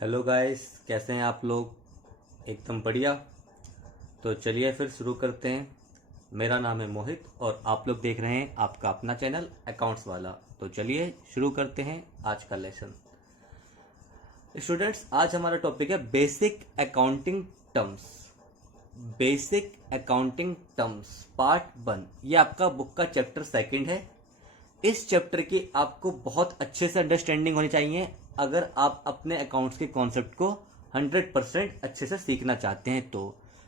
Hello guys, कैसे हैं आप लोग। एकदम बढ़िया। तो चलिए फिर शुरू करते हैं। मेरा नाम है मोहित और आप लोग देख रहे हैं आपका अपना चैनल अकाउंट्स वाला। तो चलिए शुरू करते हैं आज का लेसन। स्टूडेंट्स, आज हमारा टॉपिक है basic accounting terms. Basic accounting terms part 1। ये आपका बुक का चैप्टर 2 है। इस चैप्टर की आपको बहुत अच्छे से अंडरस्टैंडिंग होनी चाहिए अगर आप अपने अकाउंट्स के कॉन्सेप्ट को 100% अच्छे से सीखना चाहते हैं तो।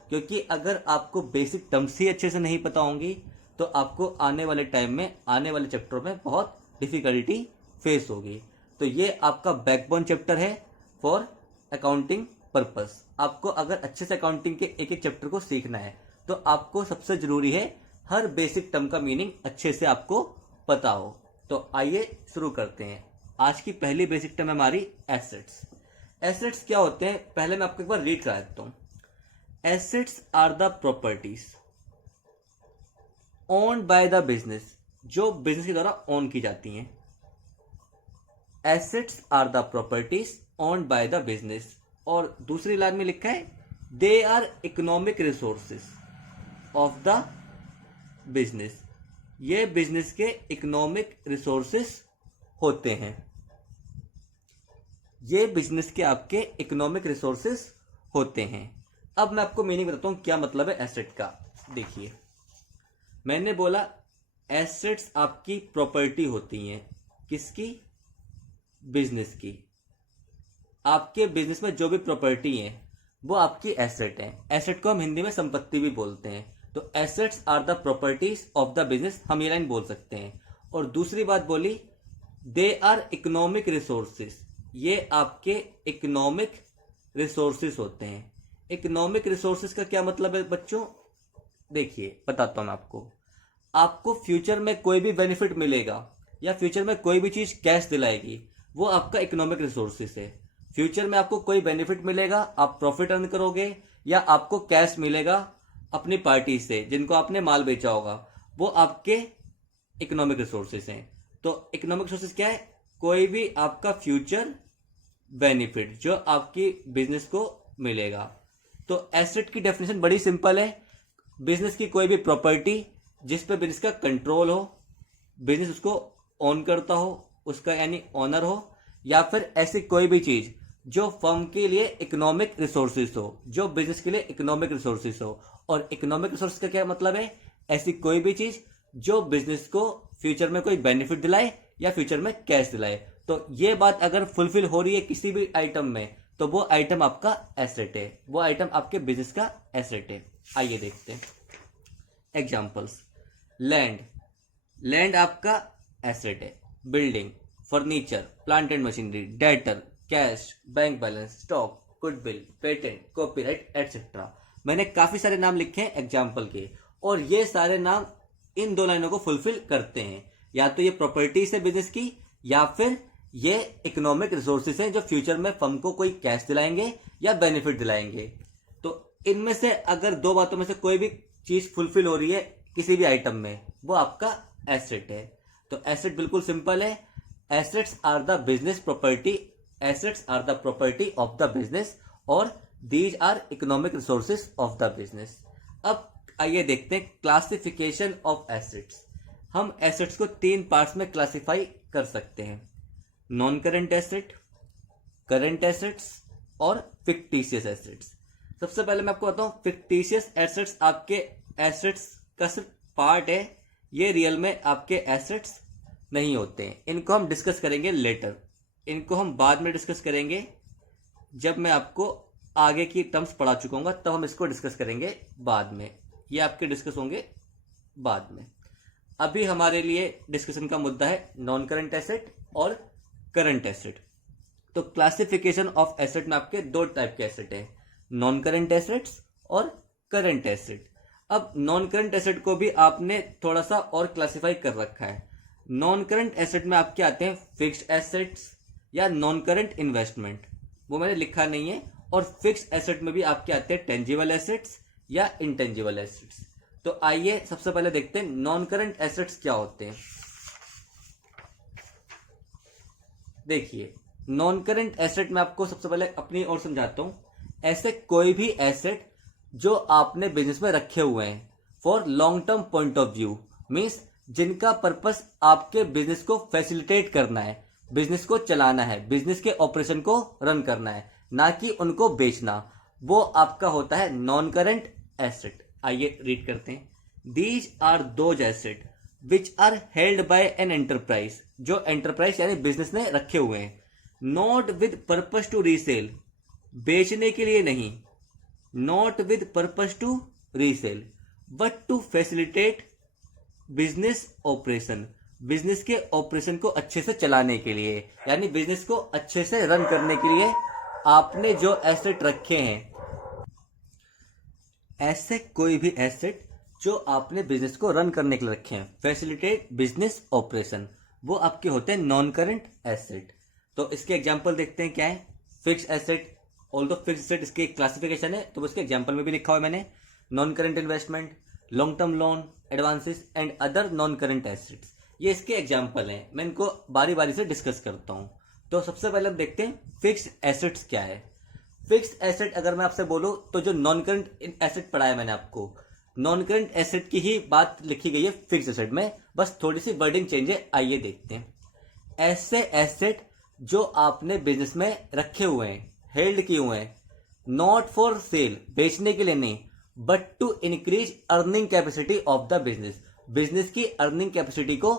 क्योंकि अगर आपको बेसिक टर्म्स ही अच्छे से नहीं पता होंगी तो आपको आने वाले टाइम में आने वाले चैप्टर में बहुत डिफिकल्टी फेस होगी। तो ये आपका बैकबोन चैप्टर है फॉर अकाउंटिंग पर्पस। आपको अगर अच्छे से अकाउंटिंग के एक एक चैप्टर को सीखना है तो आपको सबसे जरूरी है हर बेसिक टर्म का मीनिंग अच्छे से आपको पता हो। तो आइए शुरू करते हैं। आज की पहली बेसिक टर्म हमारी एसेट्स। एसेट्स क्या होते हैं पहले मैं आपको एक बार रीड करा देता हूं। Assets are the properties owned by the business, जो बिजनेस के द्वारा ओन की जाती हैं। Assets are the properties owned by the business. और दूसरी लाइन में लिखा है they are economic resources of the business. ये बिजनेस के इकोनॉमिक रिसोर्सेस होते हैं। ये बिजनेस के आपके इकोनॉमिक रिसोर्सेस होते हैं। अब मैं आपको मीनिंग बताता हूं क्या मतलब है एसेट का। देखिए, मैंने बोला एसेट्स आपकी प्रॉपर्टी होती हैं। किसकी? बिजनेस की। आपके बिजनेस में जो भी प्रॉपर्टी है वो आपकी एसेट है। एसेट को हम हिंदी में संपत्ति भी बोलते हैं। तो assets are the properties of the business, हम ये लाइन बोल सकते हैं। और दूसरी बात बोली दे आर इकोनॉमिक रिसोर्सेज, ये आपके इकोनॉमिक रिसोर्सेज होते हैं। इकोनॉमिक रिसोर्सेज का क्या मतलब है बच्चों? देखिए बताता हूं मैं आपको। आपको फ्यूचर में कोई भी बेनिफिट मिलेगा या फ्यूचर में कोई भी चीज कैश दिलाएगी, वो आपका इकोनॉमिक रिसोर्सेज है। फ्यूचर में आपको कोई बेनिफिट मिलेगा, आप प्रॉफिट अर्न करोगे या आपको कैश मिलेगा अपनी पार्टी से जिनको आपने माल बेचा होगा, वो आपके इकोनॉमिक रिसोर्सेज हैं। तो इकोनॉमिक रिसोर्सेज क्या है? कोई भी आपका फ्यूचर बेनिफिट जो आपकी बिजनेस को मिलेगा। तो एसेट की डेफिनेशन बड़ी सिंपल है। बिजनेस की कोई भी प्रॉपर्टी जिस पे बिजनेस का कंट्रोल हो, बिजनेस उसको ओन करता हो, उसका यानी ओनर हो, या फिर ऐसी कोई भी चीज जो फर्म के लिए इकोनॉमिक रिसोर्सेज हो, जो बिजनेस के लिए इकोनॉमिक रिसोर्सेज हो। और इकोनॉमिक रिसोर्स का क्या मतलब है? ऐसी कोई भी चीज जो बिजनेस को फ्यूचर में कोई बेनिफिट दिलाए या फ्यूचर में कैश दिलाए। तो ये बात अगर फुलफिल हो रही है किसी भी आइटम में तो वो आइटम आपका एसेट है, वो आइटम आपके बिजनेस का एसेट है। आइए देखते हैं एग्जांपल्स। लैंड, लैंड आपका एसेट है। Building, furniture, plant and machinery, debtor, cash, bank balance, stock, goodwill, patent, copyright etcetera. मैंने काफी सारे नाम लिखे हैं एग्जाम्पल के, और ये सारे नाम इन दो लाइनों को फुलफिल करते हैं। या तो ये प्रॉपर्टीज है बिजनेस की, या फिर ये इकोनॉमिक रिसोर्सेज हैं जो फ्यूचर में फर्म को कोई कैश दिलाएंगे या बेनिफिट दिलाएंगे। तो इनमें से अगर दो बातों में से कोई भी चीज फुलफिल हो रही है किसी भी आइटम में, वो आपका एसेट है। तो एसेट बिल्कुल सिंपल है। Assets are the business property, assets are the property of the business, और these are economic resources of the business. अब आइए देखते हैं क्लासिफिकेशन ऑफ एसेट्स। हम एसेट्स को 3 पार्ट्स में क्लासिफाई कर सकते हैं: non current asset, current assets और फिक्टिशियस एसेट्स। सबसे पहले मैं आपको बताऊं, फिक्टिशियस एसेट्स आपके एसेट्स का सिर्फ पार्ट है, ये रियल में आपके एसेट्स नहीं होते हैं। इनको हम डिस्कस करेंगे लेटर, इनको हम बाद में डिस्कस करेंगे जब मैं आपको आगे की टर्म्स पढ़ा चुका हूं, तब हम इसको डिस्कस करेंगे बाद में। ये आपके डिस्कस होंगे बाद में। अभी हमारे लिए डिस्कशन का मुद्दा है नॉन करंट एसेट और करंट एसेट। तो क्लासिफिकेशन ऑफ एसेट में आपके 2 टाइप के एसेट हैं, नॉन करंट एसेट्स और करंट एसेट। अब नॉन करंट एसेट को भी आपने थोड़ा सा और क्लासिफाई कर रखा है। नॉन करंट एसेट में आपके आते हैं फिक्स्ड एसेट्स या नॉन करंट इन्वेस्टमेंट, वो मैंने लिखा नहीं है। और फिक्स्ड एसेट में भी आपके आते हैं टेंजिबल एसेट्स या इंटेंजिबल एसेट्स। तो आइए सबसे पहले देखते हैं नॉन करंट एसेट्स क्या होते हैं। देखिए, नॉन करेंट एसेट में आपको सबसे पहले अपनी ओर समझाता हूं। ऐसे कोई भी एसेट जो आपने बिजनेस में रखे हुए हैं for long term point of view, means जिनका पर्पस आपके बिजनेस को फैसिलिटेट करना है, बिजनेस को चलाना है, बिजनेस के ऑपरेशन को रन करना है, ना कि उनको बेचना, वो आपका होता है नॉन करेंट एसेट। आइए रीड करते हैं। These are those asset which are held by an enterprise, जो एंटरप्राइज यानी बिजनेस ने रखे हुए हैं, not with purpose to resell, बेचने के लिए नहीं, not with purpose to resell, but to facilitate business operation, business के ऑपरेशन को अच्छे से चलाने के लिए, यानी बिजनेस को अच्छे से रन करने के लिए आपने जो एसेट रखे हैं। ऐसे कोई भी एसेट जो आपने बिजनेस को रन करने के लिए रखे हैं, फैसिलिटेट बिजनेस ऑपरेशन, वो आपके होते हैं नॉन करंट एसेट। तो इसके एग्जांपल देखते हैं क्या है। Fix asset, although fix asset इसकी क्लासिफिकेशन है, तो उसके एग्जांपल में भी लिखा हुआ है मैंने। Non current investment, long term loan, advances and other non current assets, ये इसके एग्जांपल हैं। मैं इनको बारी बारी से डिस्कस करता हूं। तो सबसे पहले हम देखते हैं फिक्स एसेट्स क्या है। फिक्स एसेट अगर मैं आपसे बोलूं तो जो नॉन करंट एसेट पढ़ाया मैंने आपको, नॉन करंट एसेट की ही बात लिखी गई है फिक्स एसेट में, बस थोड़ी सी वर्डिंग चेंज है। आइए देखते हैं। ऐसे एसेट जो आपने बिजनेस में रखे हुए हैं, हेल्ड किए हुए हैं, नॉट फॉर सेल, बेचने के लिए नहीं, but to increase earning capacity of the business, business की अर्निंग कैपेसिटी को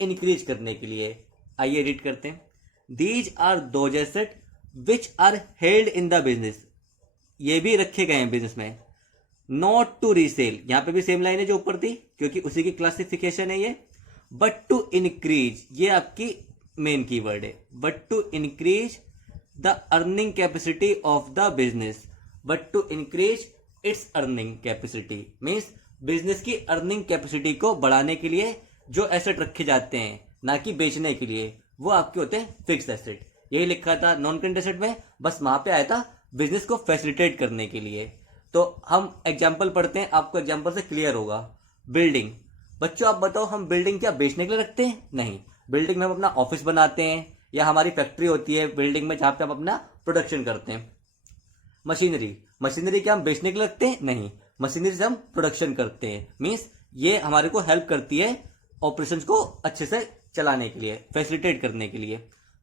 इंक्रीज करने के लिए। आइए रीड करते हैं। These are those asset which are held in the business, ये भी रखे गए हैं बिजनेस में, नॉट टू रीसेल, यहां पे भी सेम लाइन है जो ऊपर थी क्योंकि उसी की क्लासिफिकेशन है ये, बट टू इंक्रीज, ये आपकी मेन कीवर्ड है, but to increase the earning capacity of the business, but to increase its earning capacity, means business की अर्निंग कैपेसिटी को बढ़ाने के लिए जो एसेट रखे जाते हैं, ना कि बेचने के लिए, वो आपके होते हैं फिक्स एसेट। यही लिखा था नॉन करंट एसेट में, बस वहां पे आया था बिजनेस को फैसिलिटेट करने के लिए। तो हम एग्जाम्पल पढ़ते हैं, आपको एग्जाम्पल से क्लियर होगा। बिल्डिंग, बच्चों आप बताओ, हम बिल्डिंग क्या बेचने के लिए रखते हैं? नहीं, बिल्डिंग में हम अपना ऑफिस बनाते हैं या हमारी फैक्ट्री होती है बिल्डिंग में जहां पे हम अपना प्रोडक्शन करते हैं। मशीनरी, मशीनरी क्या हम बेचने के लिए रखते हैं? नहीं, मशीनरी से हम प्रोडक्शन करते हैं, मीन्स ये हमारे को हेल्प करती है ऑपरेशंस को अच्छे से चलाने के लिए, फैसिलिटेट करने के लिए।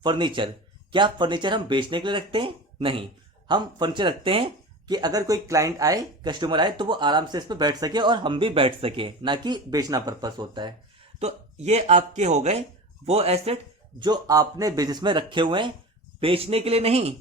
फर्नीचर, क्या फर्नीचर हम बेचने के लिए रखते हैं? नहीं, हम फर्नीचर रखते हैं कि अगर कोई क्लाइंट आए, कस्टमर आए, तो वो आराम से इस पर बैठ सके और हम भी बैठ सके, ना कि बेचना पर्पस होता है। तो ये आपके हो गए वो एसेट जो आपने बिजनेस में रखे हुए हैं, बेचने के लिए नहीं,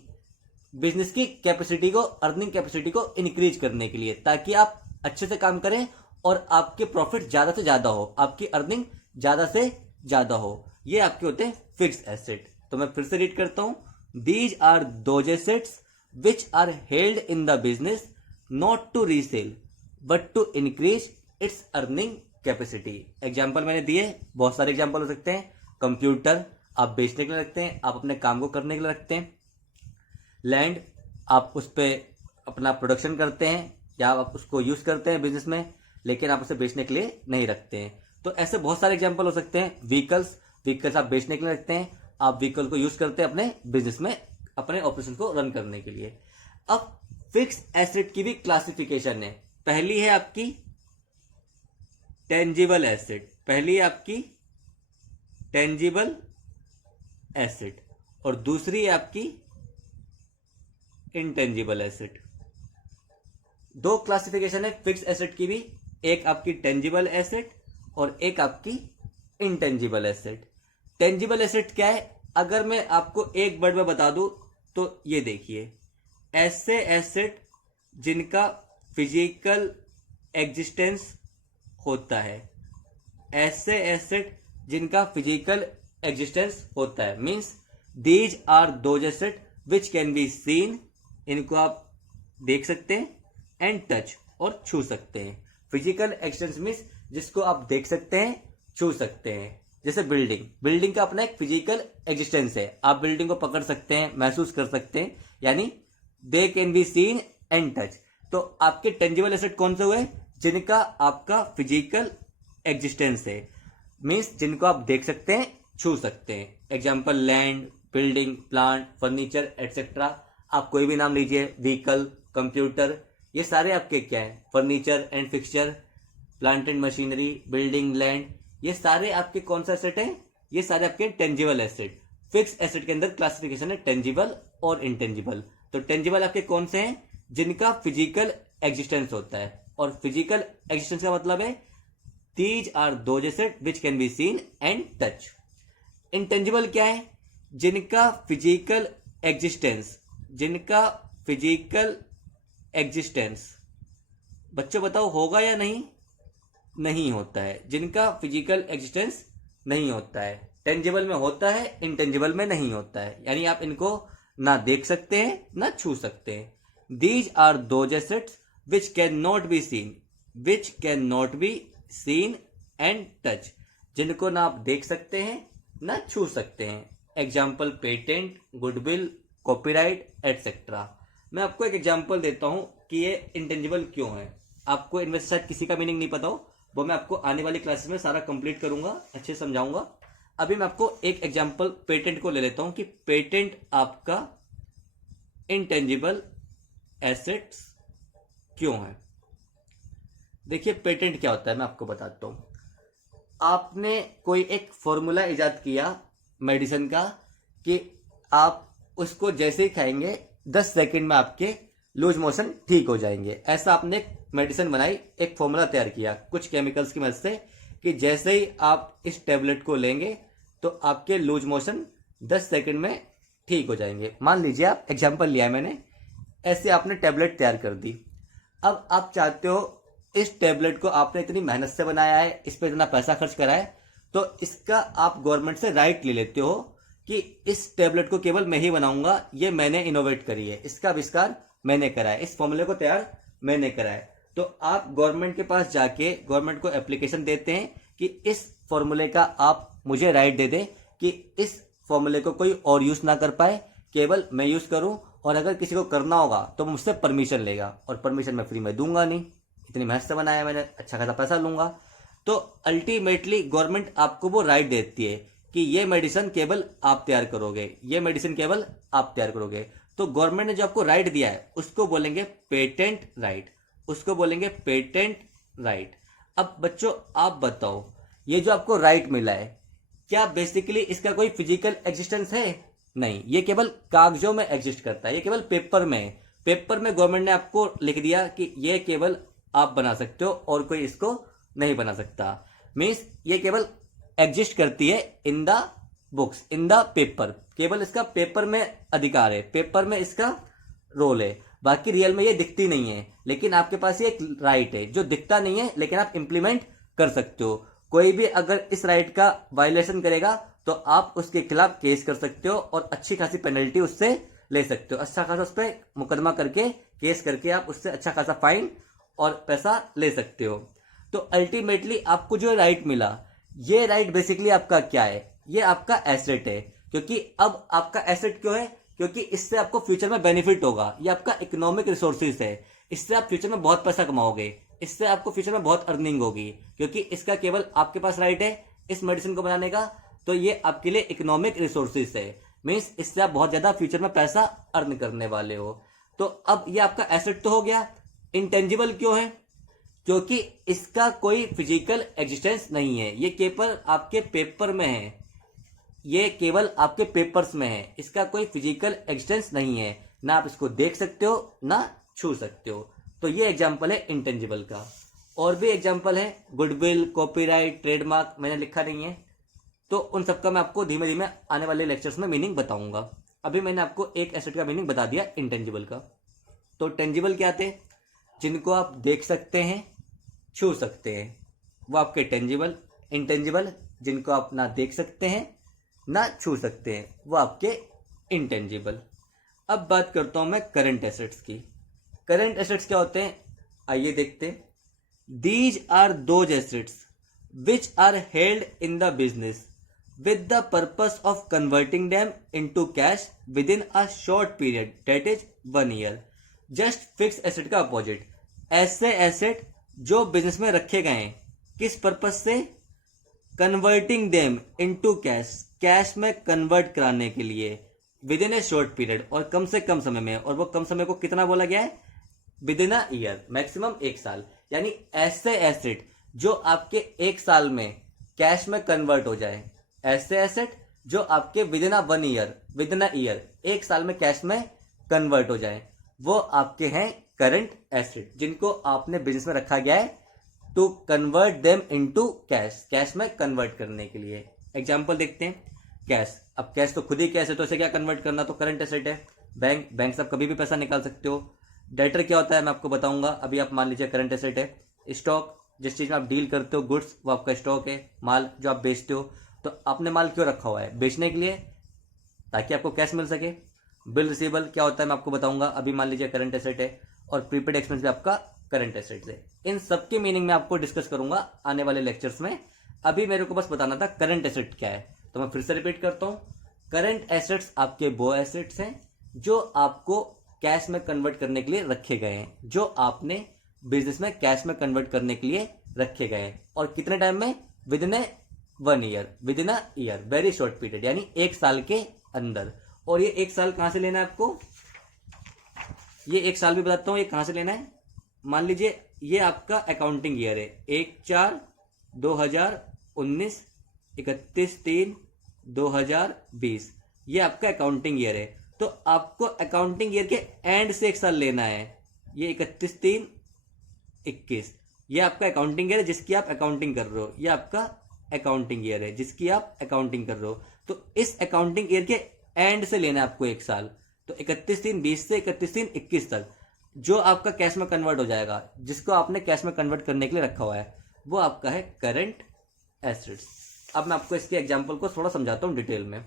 बिजनेस की कैपेसिटी को, अर्निंग कैपेसिटी को इंक्रीज करने के लिए, ताकि आप अच्छे से काम करें और आपके प्रॉफिट ज्यादा से ज्यादा हो, आपकी अर्निंग ज्यादा से ज्यादा हो। ये आपके होते हैं फिक्स एसेट। तो मैं फिर से रीड करता हूं। These are those assets which are held in the business not to resell but to increase its earning capacity. Example मैंने दिए, बहुत सारे एग्जाम्पल हो सकते हैं। कंप्यूटर आप बेचने के लिए रखते हैं, आप अपने काम को करने के लिए रखते हैं। लैंड, आप उस पर अपना प्रोडक्शन करते हैं या आप उसको यूज करते हैं बिजनेस में, लेकिन आप उसे बेचने के लिए नहीं रखते हैं। तो ऐसे बहुत सारे एग्जाम्पल हो सकते हैं। व्हीकल्स, व्हीकल्स आप बेचने के लिए रखते हैं, आप व्हीकल को यूज करते हैं अपने बिजनेस में, अपने ऑपरेशन को रन करने के लिए। अब फिक्स एसेट की भी क्लासिफिकेशन है। पहली है आपकी टेंजिबल एसेट, पहली है आपकी टेंजिबल एसेट और दूसरी है आपकी इंटेंजिबल एसेट। दो क्लासिफिकेशन है फिक्स एसेट की भी, एक आपकी टेंजिबल एसेट और एक आपकी इंटेंजिबल एसेट। टेंजिबल एसेट क्या है? अगर मैं आपको एक वर्ड में बता दूं तो ये देखिए, ऐसे एसेट जिनका फिजिकल एग्जिस्टेंस होता है, ऐसे एसेट जिनका फिजिकल एग्जिस्टेंस होता है, means these are those asset which can be seen, इनको आप देख सकते हैं, एंड टच, और छू सकते हैं। फिजिकल एग्जिस्टेंस मीन्स जिसको आप देख सकते हैं, छू सकते हैं। जैसे बिल्डिंग, बिल्डिंग का अपना एक फिजिकल एग्जिस्टेंस है, आप बिल्डिंग को पकड़ सकते हैं, महसूस कर सकते हैं, यानी they can be seen and touch. तो आपके टेंजिबल एसेट कौन से हुए? जिनका आपका फिजिकल एग्जिस्टेंस है, मीन्स जिनको आप देख सकते हैं, छू सकते हैं। Example land, building, plant, furniture etcetera. आप कोई भी नाम लीजिए, व्हीकल, कंप्यूटर, ये सारे आपके क्या है, furniture and fixture, plant and machinery, building, land, ये सारे आपके कौन सा एसेट है, ये सारे आपके टेंजिबल एसेट। फिक्स एसेट के अंदर क्लासिफिकेशन है टेंजिबल और इंटेंजिबल। तो टेंजिबल आपके कौन से हैं, जिनका फिजिकल एग्जिस्टेंस होता है, और फिजिकल एग्जिस्टेंस का मतलब है these are those asset which can be seen and touch. Intangible क्या है, जिनका फिजिकल एग्जिस्टेंस, जिनका फिजिकल एग्जिस्टेंस, बच्चों बताओ होगा या नहीं, नहीं होता है, जिनका फिजिकल एग्जिस्टेंस नहीं होता है। टेंजिबल में होता है, इंटेंजिबल में नहीं होता है, यानी आप इनको ना देख सकते हैं ना छू सकते हैं। These are those assets which can not be seen, which can not be seen and touch, जिनको ना आप देख सकते हैं ना छू सकते हैं। Example patent, goodwill, copyright etcetera. मैं आपको एक एग्जाम्पल देता हूं कि ये इंटेंजिबल क्यों है। आपको इनमें से शायद किसी का मीनिंग नहीं पता हो, वो मैं आपको आने वाली क्लासेस में सारा कंप्लीट करूंगा, अच्छे से समझाऊंगा। अभी मैं आपको एक एग्जांपल पेटेंट को ले लेता हूं कि पेटेंट आपका इंटेंजिबल एसेट्स क्यों है। देखिए पेटेंट क्या होता है, मैं आपको बताता हूं। आपने कोई एक फॉर्मूला इजाद किया मेडिसिन का कि आप उसको जैसे ही खाएंगे 10 सेकंड में आपके लूज मोशन ठीक हो जाएंगे। ऐसा आपने एक मेडिसिन बनाई, एक फॉर्मूला तैयार किया कुछ केमिकल्स की मदद से कि जैसे ही आप इस टेबलेट को लेंगे तो आपके लूज मोशन 10 सेकंड में ठीक हो जाएंगे। मान लीजिए आप एग्जांपल लिया है मैंने, ऐसे आपने टेबलेट तैयार कर दी। अब आप चाहते हो इस टेबलेट को आपने इतनी मेहनत से बनाया है, इस पर इतना पैसा खर्च करा है, तो इसका आप गवर्नमेंट से राइट ले लेते हो कि इस टेबलेट को केवल मैं ही बनाऊंगा, ये मैंने इनोवेट करी है, इसका आविष्कार मैंने करा है, इस फॉर्मूले को तैयार मैंने करा है। तो आप गवर्नमेंट के पास जाके गवर्नमेंट को एप्लीकेशन देते हैं कि इस फॉर्मूले का आप मुझे राइट दे दें कि इस फॉर्मूले को कोई और यूज ना कर पाए, केवल मैं यूज करूं, और अगर किसी को करना होगा तो मुझसे परमिशन लेगा, और परमिशन मैं फ्री में दूंगा नहीं, इतनी मेहनत से बनाया मैंने, अच्छा खासा पैसा लूंगा। तो अल्टीमेटली गवर्नमेंट आपको वो राइट देती है कि ये मेडिसिन केवल आप तैयार करोगे, ये मेडिसिन केवल आप तैयार करोगे। तो गवर्नमेंट ने जो आपको राइट दिया है उसको बोलेंगे पेटेंट राइट, उसको बोलेंगे पेटेंट राइट। अब बच्चों आप बताओ, ये जो आपको राइट मिला है क्या बेसिकली इसका कोई फिजिकल एग्जिस्टेंस है? नहीं, ये केवल कागजों में एग्जिस्ट करता है, ये केवल पेपर में है। पेपर में गवर्नमेंट ने आपको लिख दिया कि ये केवल आप बना सकते हो और कोई इसको नहीं बना सकता। मीन्स ये केवल एग्जिस्ट करती है in the books, in the paper, केवल इसका पेपर में अधिकार है, पेपर में इसका रोल है, बाकी रियल में ये दिखती नहीं है। लेकिन आपके पास ये एक राइट है जो दिखता नहीं है, लेकिन आप इंप्लीमेंट कर सकते हो। कोई भी अगर इस राइट का वायलेशन करेगा तो आप उसके खिलाफ केस कर सकते हो और अच्छी खासी पेनल्टी उससे ले सकते हो, अच्छा खासा उस पर मुकदमा करके, केस करके आप उससे अच्छा खासा फाइन और पैसा ले सकते हो। तो अल्टीमेटली आपको जो राइट मिला, ये राइट बेसिकली आपका क्या है, ये आपका एसेट है। क्योंकि अब आपका एसेट क्यों है, क्योंकि इससे आपको फ्यूचर में बेनिफिट होगा, ये आपका इकोनॉमिक रिसोर्सेज है, इससे आप फ्यूचर में बहुत पैसा कमाओगे, इससे आपको फ्यूचर में बहुत अर्निंग होगी, क्योंकि इसका केवल आपके पास राइट है इस मेडिसिन को बनाने का। तो ये आपके लिए इकोनॉमिक रिसोर्सेज है, मीन्स इससे आप बहुत ज्यादा फ्यूचर में पैसा अर्न करने वाले हो। तो अब ये आपका एसेट तो हो गया। इंटेंजिबल क्यों है, क्योंकि इसका कोई फिजिकल एग्जिस्टेंस नहीं है, ये केवल आपके पेपर में है, ये केवल आपके पेपर्स में है, इसका कोई फिजिकल एग्जिस्टेंस नहीं है, ना आप इसको देख सकते हो ना छू सकते हो। तो ये एग्जाम्पल है इंटेंजिबल का। और भी एग्जाम्पल है गुडविल, कॉपीराइट, ट्रेडमार्क, मैंने लिखा नहीं है, तो उन सबका मैं आपको धीमे धीमे आने वाले लेक्चर्स में मीनिंग बताऊंगा। अभी मैंने आपको एक एसेट का मीनिंग बता दिया इंटेंजिबल का। तो टेंजिबल क्या थे, जिनको आप देख सकते हैं, छू सकते हैं, वो आपके टेंजिबल। इंटेंजिबल जिनको आप ना देख सकते हैं ना छू सकते हैं, वो आपके इंटेंजिबल। अब बात करता हूं मैं करंट एसेट्स की। करंट एसेट्स क्या होते हैं, आइए देखते हैं। These are those assets which are held in the business with the purpose of converting them into cash within a short period, that is 1 year. Just fixed asset का opposite, ऐसे asset जो business में रखे गए हैं, किस purpose से, converting them into cash, cash में कन्वर्ट कराने के लिए, with in A short period, और कम से कम समय में, और वो कम समय को कितना बोला गया है, with in a year, maximum 1 साल। यानी ऐसे एसेट जो आपके 1 साल में कैश में कन्वर्ट हो जाए, ऐसे एसेट जो आपके with in a 1 year, with in a year 1 साल में कैश में कन्वर्ट हो जाए, वो आपके हैं करंट एसेट, जिनको आपने बिजनेस में रखा गया है to convert them into cash, cash में कन्वर्ट करने के लिए। एग्जांपल देखते हैं, कैश। अब कैश तो खुद ही कैश है, तो इसे क्या कन्वर्ट करना, तो करंट एसेट है। बैंक से आप कभी भी पैसा निकाल सकते हो। डेटर क्या होता है मैं आपको बताऊंगा, अभी आप मान लीजिए करंट एसेट है। स्टॉक, जिस चीज में आप डील करते हो, गुड्स, वो आपका स्टॉक है। माल जो आप बेचते हो, तो आपने माल क्यों रखा हुआ है, बेचने के लिए, ताकि आपको कैश मिल सके। बिल रिसीवेबल क्या होता है मैं आपको बताऊंगा, अभी मान लीजिए करंट एसेट है। और प्रीपेड एक्सपेंस भी आपका करंट एसेट है। इन सबकी मीनिंग में आपको डिस्कस करूंगा आने वाले लेक्चर्स में। अभी मेरे को बस बताना था करंट एसेट क्या है, तो मैं फिर से रिपीट करता हूं। करंट एसेट्स आपके वो एसेट्स हैं जो आपको कैश में कन्वर्ट करने के लिए रखे गए हैं, जो आपने बिजनेस में कैश में कन्वर्ट करने के लिए रखे गए हैं। और कितने टाइम में, with in 1 year, with in a year, very short period, यानी 1 साल के अंदर। और ये 1 साल कहां से लेना है आपको, ये 1 साल भी बताता हूं ये कहां से लेना है। मान लीजिए ये आपका अकाउंटिंग ईयर है, 1/4/2019, 31/3/2020, ये आपका अकाउंटिंग ईयर है। तो आपको अकाउंटिंग ईयर के एंड से 1 साल लेना है, ये 31/3/21, ये आपका अकाउंटिंग ईयर है जिसकी आप अकाउंटिंग कर रहे हो, ये आपका अकाउंटिंग ईयर है जिसकी आप अकाउंटिंग कर रहे हो। तो इस अकाउंटिंग ईयर के एंड से लेना है आपको 1 साल, तो 31/3/20 से 31/3/21 तक जो आपका कैश में कन्वर्ट हो जाएगा, जिसको आपने कैश में कन्वर्ट करने के लिए रखा हुआ है, वो आपका है करंट एसेट्स। अब मैं आपको इसके एग्जांपल को थोड़ा समझाता हूं डिटेल में।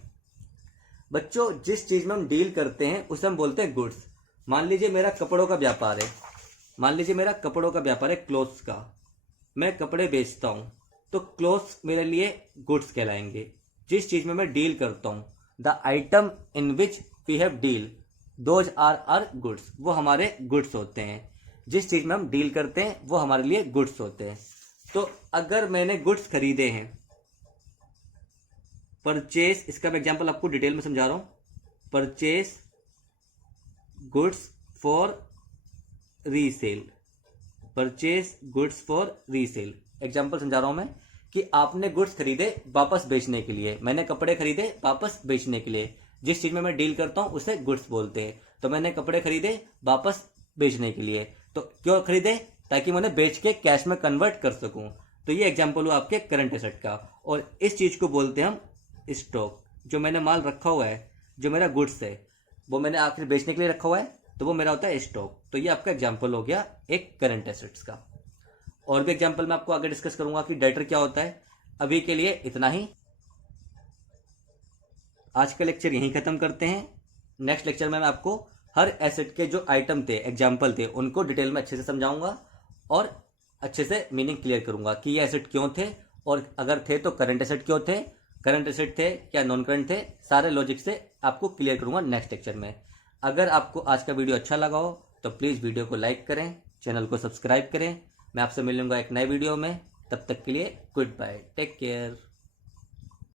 बच्चों, जिस चीज में हम डील करते हैं उसे हम बोलते हैं गुड्स। मान लीजिए मेरा कपड़ों का व्यापार है, मान लीजिए मेरा कपड़ों का व्यापार है, क्लोथ्स का, मैं कपड़े बेचता हूं, तो क्लोथ्स मेरे लिए गुड्स कहलाएंगे। जिस चीज में मैं डील करता हूं, the item in which we have deal, those are goods, वो हमारे गुड्स होते हैं। जिस चीज में हम डील करते हैं वो हमारे लिए गुड्स होते हैं। तो अगर मैंने गुड्स खरीदे हैं, परचेस, इसका मैं एग्जांपल आपको डिटेल में समझा रहा हूं, purchase goods for resale, purchase goods for resale. Example समझा रहा हूं मैं कि आपने गुड्स खरीदे वापस बेचने के लिए, मैंने कपड़े खरीदे वापस बेचने के लिए। जिस चीज में मैं डील करता हूं उसे गुड्स बोलते हैं। तो मैंने कपड़े खरीदे वापस बेचने के लिए, तो क्यों खरीदे, ताकि मैं उन्हें बेच के कैश में कन्वर्ट कर सकूं। तो ये एग्जांपल हुआ आपके करंट एसेट का। और इस चीज को बोलते हैं हम स्टॉक। जो मैंने माल रखा हुआ है, जो मेरा गुड्स है, वो मैंने आखिर बेचने के लिए रखा हुआ है, तो वो मेरा होता है स्टॉक। तो ये आपका एग्जाम्पल हो गया एक करंट एसेट्स का। और भी एग्जाम्पल मैं आपको आगे डिस्कस करूंगा कि डेटर क्या होता है। अभी के लिए इतना ही, आज का लेक्चर यहीं खत्म करते हैं। नेक्स्ट लेक्चर में मैं आपको हर एसेट के जो आइटम थे, एग्जाम्पल थे, उनको डिटेल में अच्छे से समझाऊंगा और अच्छे से मीनिंग क्लियर करूंगा कि ये एसेट क्यों थे, और अगर थे तो करंट एसेट क्यों थे, करंट एसेट थे क्या नॉन करंट थे, सारे लॉजिक से आपको क्लियर करूंगा नेक्स्ट लेक्चर में। अगर आपको आज का वीडियो अच्छा लगा हो तो प्लीज़ वीडियो को लाइक करें, चैनल को सब्सक्राइब करें। मैं आपसे मिलूंगा एक नए वीडियो में, तब तक के लिए गुड बाय, टेक केयर।